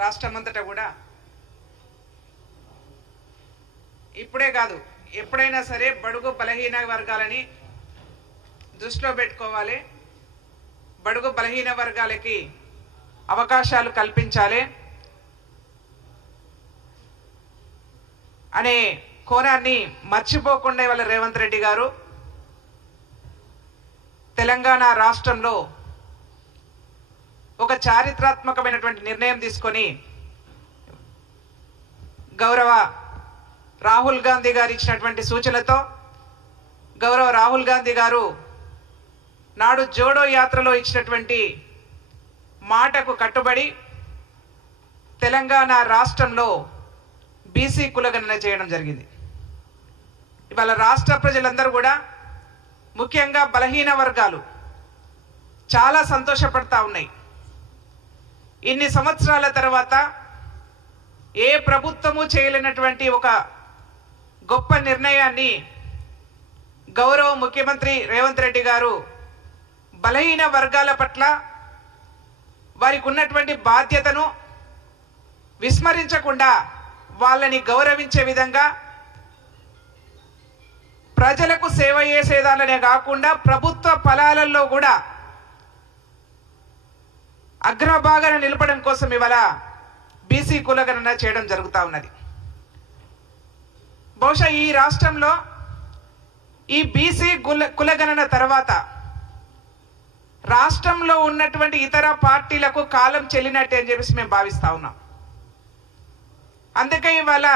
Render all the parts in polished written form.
రాష్ట్రమంతటా కూడా ఇప్పుడే కాదు ఎప్పుడైనా సరే బడుగు బలహీన వర్గాలని దృష్టిలో పెట్టుకోవాలి. బడుగు బలహీన వర్గాలకి అవకాశాలు కల్పించాలి అనే కోణాన్ని మర్చిపోకుండా ఇవాళ రేవంత్ రెడ్డి గారు తెలంగాణ రాష్ట్రంలో ఒక చారిత్రాత్మకమైనటువంటి నిర్ణయం తీసుకొని గౌరవ రాహుల్ గాంధీ గారు ఇచ్చినటువంటి సూచనలతో గౌరవ రాహుల్ గాంధీ గారు నాడు జోడో యాత్రలో ఇచ్చినటువంటి మాటకు కట్టుబడి తెలంగాణ రాష్ట్రంలో బీసీ కులగణన చేయడం జరిగింది. ఇవాళ రాష్ట్ర ప్రజలందరూ కూడా ముఖ్యంగా బలహీన వర్గాలు చాలా సంతోషపడతా ఉన్నాయి. ఇన్ని సంవత్సరాల తర్వాత ఏ ప్రభుత్వము చేయలేనటువంటి ఒక గొప్ప నిర్ణయాన్ని గౌరవ ముఖ్యమంత్రి రేవంత్ రెడ్డి గారు బలహీన వర్గాల పట్ల వారికి ఉన్నటువంటి బాధ్యతను విస్మరించకుండా వాళ్ళని గౌరవించే విధంగా ప్రజలకు సేవ చేసేదాలనే కాకుండా ప్రభుత్వ ఫలాలలో కూడా అగ్రభాగాన్ని నిలపడం కోసం ఇవాళ బీసీ కులగణన చేయడం జరుగుతూ ఉన్నది. బహుశా ఈ రాష్ట్రంలో ఈ బీసీ కులగణన తర్వాత రాష్ట్రంలో ఉన్నటువంటి ఇతర పార్టీలకు కాలం చెల్లినట్టే అని చెప్పేసి మేము భావిస్తా ఉన్నాం. అందుకే ఇవాళ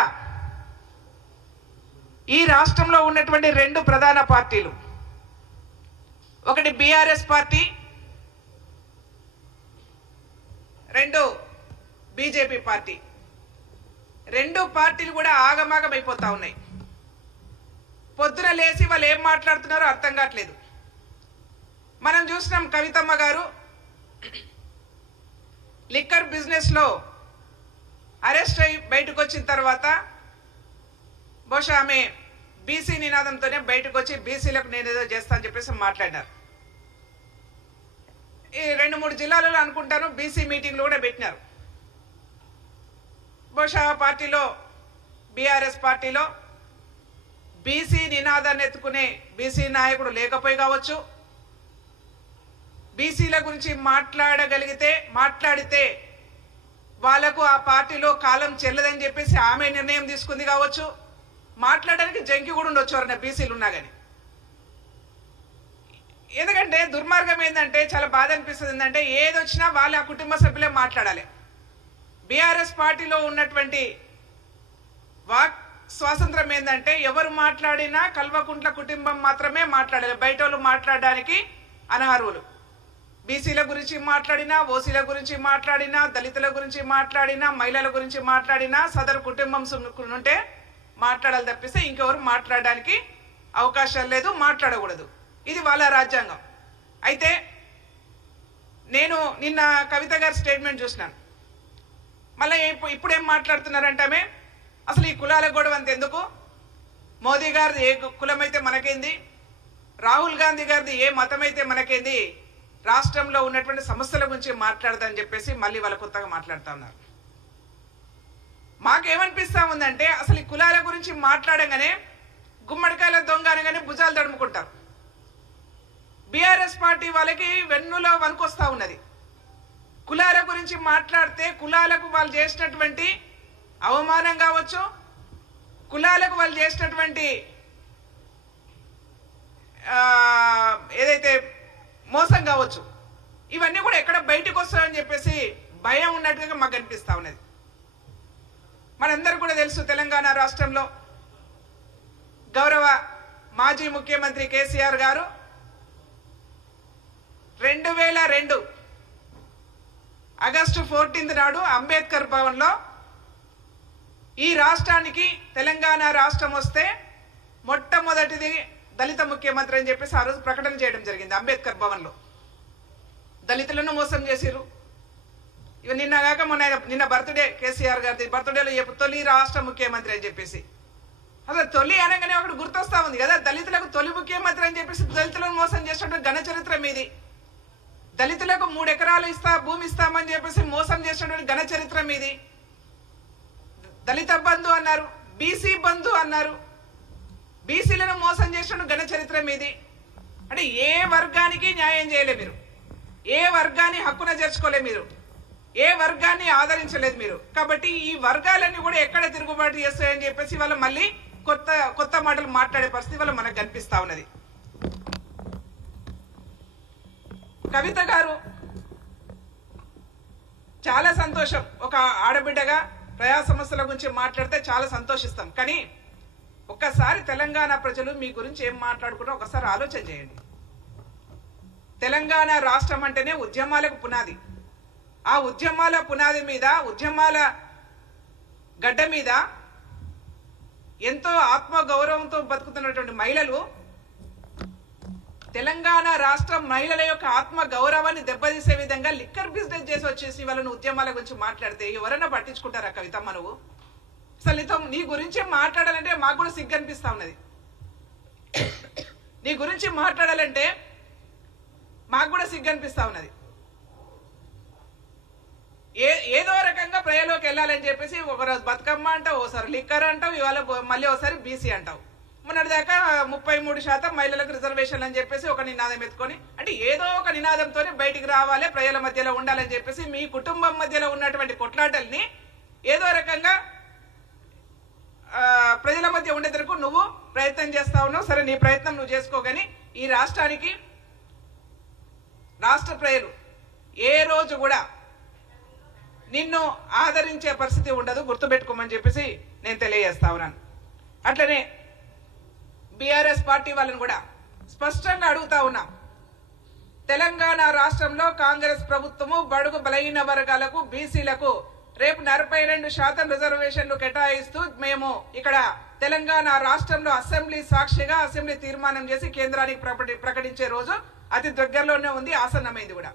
ఈ రాష్ట్రంలో ఉన్నటువంటి రెండు ప్రధాన పార్టీలు, ఒకటి బీఆర్ఎస్ పార్టీ, రెండు బీజేపీ పార్టీ, రెండు పార్టీలు కూడా ఆగమాగం అయిపోతా ఉన్నాయి. పొద్దున లేచి వాళ్ళు ఏం మాట్లాడుతున్నారో అర్థం కావట్లేదు. మనం చూసినాం కవితమ్మ గారు లిక్కర్ బిజినెస్లో అరెస్ట్ అయి బయటకు వచ్చిన తర్వాత బహుశా ఆమె బీసీ నినాదంతోనే బయటకు వచ్చి బీసీలకు నేను ఏదో చేస్తా అని చెప్పేసి మాట్లాడినారు. ఈ 2-3 జిల్లాలలో అనుకుంటాను బీసీ మీటింగ్లు కూడా పెట్టినారు. బహుశా పార్టీలో బీఆర్ఎస్ పార్టీలో బీసీ నినాదాన్ని ఎత్తుకునే బీసీ నాయకుడు లేకపోయి కావచ్చు, బీసీల గురించి మాట్లాడితే వాళ్లకు ఆ పార్టీలో కాలం చెల్లదని చెప్పేసి ఆమె నిర్ణయం తీసుకుంది కావచ్చు. మాట్లాడడానికి జంకి కూడా ఉండొచ్చు ఎవరైనా బీసీలు ఉన్నా కానీ. ఎందుకంటే దుర్మార్గం ఏంటంటే చాలా బాధ అనిపిస్తుంది. ఏంటంటే ఏదొచ్చినా వాళ్ళ కుటుంబ సభ్యులే మాట్లాడాలి. బీఆర్ఎస్ పార్టీలో ఉన్నటువంటి వాక్ స్వాతంత్రం ఏంటంటే ఎవరు మాట్లాడినా కల్వకుంట్ల కుటుంబం మాత్రమే మాట్లాడాలి, బయట వాళ్ళు మాట్లాడడానికి అనర్హులు. బీసీల గురించి మాట్లాడినా, ఓసీల గురించి మాట్లాడినా, దళితుల గురించి మాట్లాడినా, మహిళల గురించి మాట్లాడినా సదరు కుటుంబం ఉంటే మాట్లాడాలి తప్పిస్తే ఇంకెవరు మాట్లాడడానికి అవకాశం లేదు, మాట్లాడకూడదు. ఇది వాళ్ళ రాజ్యాంగం. అయితే నేను నిన్న కవిత గారి స్టేట్మెంట్ చూసినాను. మళ్ళీ ఇప్పుడేం మాట్లాడుతున్నారంటే అసలు ఈ కులాల గొడవ అంతెందుకు, మోదీ గారిది ఏ కులమైతే మనకేంది, రాహుల్ గాంధీ గారిది ఏ మతమైతే మనకేంది, రాష్ట్రంలో ఉన్నటువంటి సమస్యల గురించి మాట్లాడదని చెప్పేసి మళ్ళీ వాళ్ళ కొత్తగా మాట్లాడుతూ ఉన్నారు. మాకేమనిపిస్తా ఉందంటే అసలు ఈ కులాల గురించి మాట్లాడగానే గుమ్మడికాయల దొంగ అనగానే భుజాలు తడుముకుంటారు. బీఆర్ఎస్ పార్టీ వాళ్ళకి వెన్నులో వనుకొస్తా ఉన్నది. కులాల గురించి మాట్లాడితే కులాలకు వాళ్ళు చేసినటువంటి అవమానం కావచ్చు, కులాలకు వాళ్ళు చేసినటువంటి ఏదైతే మోసం కావచ్చు, ఇవన్నీ కూడా ఎక్కడ బయటకు వస్తాయని చెప్పేసి భయం ఉన్నట్టుగా మాకు అనిపిస్తా ఉన్నది. మనందరూ కూడా తెలుసు తెలంగాణ రాష్ట్రంలో గౌరవ మాజీ ముఖ్యమంత్రి కేసీఆర్ గారు 2002 ఆగస్టు 14 నాడు అంబేద్కర్ భవన్లో ఈ రాష్ట్రానికి తెలంగాణ రాష్ట్రం వస్తే మొట్టమొదటిది దళిత ముఖ్యమంత్రి అని చెప్పేసి ఆ రోజు ప్రకటన చేయడం జరిగింది. అంబేద్కర్ భవన్లో దళితులను మోసం చేసిరు. ఇవి నిన్నగాక నిన్న బర్త్డే కేసీఆర్ గారిది, బర్త్డేలో తొలి రాష్ట్ర ముఖ్యమంత్రి అని చెప్పేసి. అసలు తొలి అనగానే ఒకటి గుర్తొస్తా ఉంది కదా, దళితులకు తొలి ముఖ్యమంత్రి అని చెప్పేసి దళితులను మోసం చేసినట్టు ఘన చరిత్ర మీది. దళితులకు 3 ఎకరాలు భూమి ఇస్తామని చెప్పేసి మోసం చేసినటువంటి ఘన చరిత్ర మీది. దళిత బంధు అన్నారు, బీసీ బంధు అన్నారు, బీసీలను మోసం చేసిన ఘన చరిత్ర మీది. అంటే ఏ వర్గానికి న్యాయం చేయలే మీరు, ఏ వర్గాన్ని హక్కున చేర్చుకోలే మీరు, ఏ వర్గాన్ని ఆదరించలేదు మీరు. కాబట్టి ఈ వర్గాలన్నీ కూడా ఎక్కడ తిరుగుబాటు చేస్తాయని చెప్పేసి వాళ్ళ మళ్ళీ కొత్త మాటలు మాట్లాడే పరిస్థితి వాళ్ళ మనకు కనిపిస్తా ఉన్నది. కవిత గారు చాలా సంతోషం, ఒక ఆడబిడ్డగా ప్రజా సమస్యల గురించి మాట్లాడితే చాలా సంతోషిస్తాం. కానీ ఒక్కసారి తెలంగాణ ప్రజలు మీ గురించి ఏం మాట్లాడుకున్నా ఒకసారి ఆలోచన చేయండి. తెలంగాణ రాష్ట్రం అంటేనే ఉద్యమాలకు పునాది. ఆ ఉద్యమాల పునాది మీద, ఉద్యమాల గడ్డ మీద ఎంతో ఆత్మగౌరవంతో బతుకుతున్నటువంటి మహిళలు తెలంగాణ రాష్ట్ర మహిళల యొక్క ఆత్మ గౌరవాన్ని దెబ్బతీసే విధంగా లిక్కర్ బిజినెస్ చేసి వచ్చేసి వాళ్ళని ఉద్యమాల గురించి మాట్లాడితే ఎవరైనా పట్టించుకుంటారా కవితమ్మ? నువ్వు అసలు నీ గురించి మాట్లాడాలంటే మాకు కూడా సిగ్గు అనిపిస్తా ఉన్నది. నీ గురించి మాట్లాడాలంటే మాకు కూడా సిగ్గు అనిపిస్తా ఉన్నది. ఏదో రకంగా ప్రజలోకి వెళ్ళాలని చెప్పేసి ఒకరోజు బతుకమ్మ అంటావు, ఓసారి లిక్కర్ అంటావు, ఇవాళ మళ్ళీ ఒకసారి బీసీ అంటావు. మొన్నటిదాకా 33% మహిళలకు రిజర్వేషన్లు అని చెప్పేసి ఒక నినాదం ఎత్తుకొని, అంటే ఏదో ఒక నినాదంతోనే బయటికి రావాలి, ప్రజల మధ్యలో ఉండాలని చెప్పేసి మీ కుటుంబం మధ్యలో ఉన్నటువంటి కొట్లాటల్ని ఏదో రకంగా ప్రజల మధ్య ఉండేందుకు నువ్వు ప్రయత్నం చేస్తా ఉన్నావు. సరే, నీ ప్రయత్నం నువ్వు చేసుకోగాని ఈ రాష్ట్రానికి రాష్ట్ర ప్రజలు ఏ రోజు కూడా నిన్ను ఆదరించే పరిస్థితి ఉండదు, గుర్తుపెట్టుకోమని చెప్పేసి నేను తెలియజేస్తా ఉన్నాను. అట్లనే బీఆర్ఎస్ పార్టీ వాళ్ళని కూడా స్పష్టంగా అడుగుతా ఉన్నా, తెలంగాణ రాష్ట్రంలో కాంగ్రెస్ ప్రభుత్వము బడుగు బలహీన వర్గాలకు, బీసీలకు రేపు 42% రిజర్వేషన్లు కేటాయిస్తూ మేము ఇక్కడ తెలంగాణ రాష్ట్రంలో అసెంబ్లీ సాక్షిగా అసెంబ్లీ తీర్మానం చేసి కేంద్రానికి ప్రకటించే రోజు అతి దగ్గరలోనే ఉంది, ఆసన్నమైంది కూడా.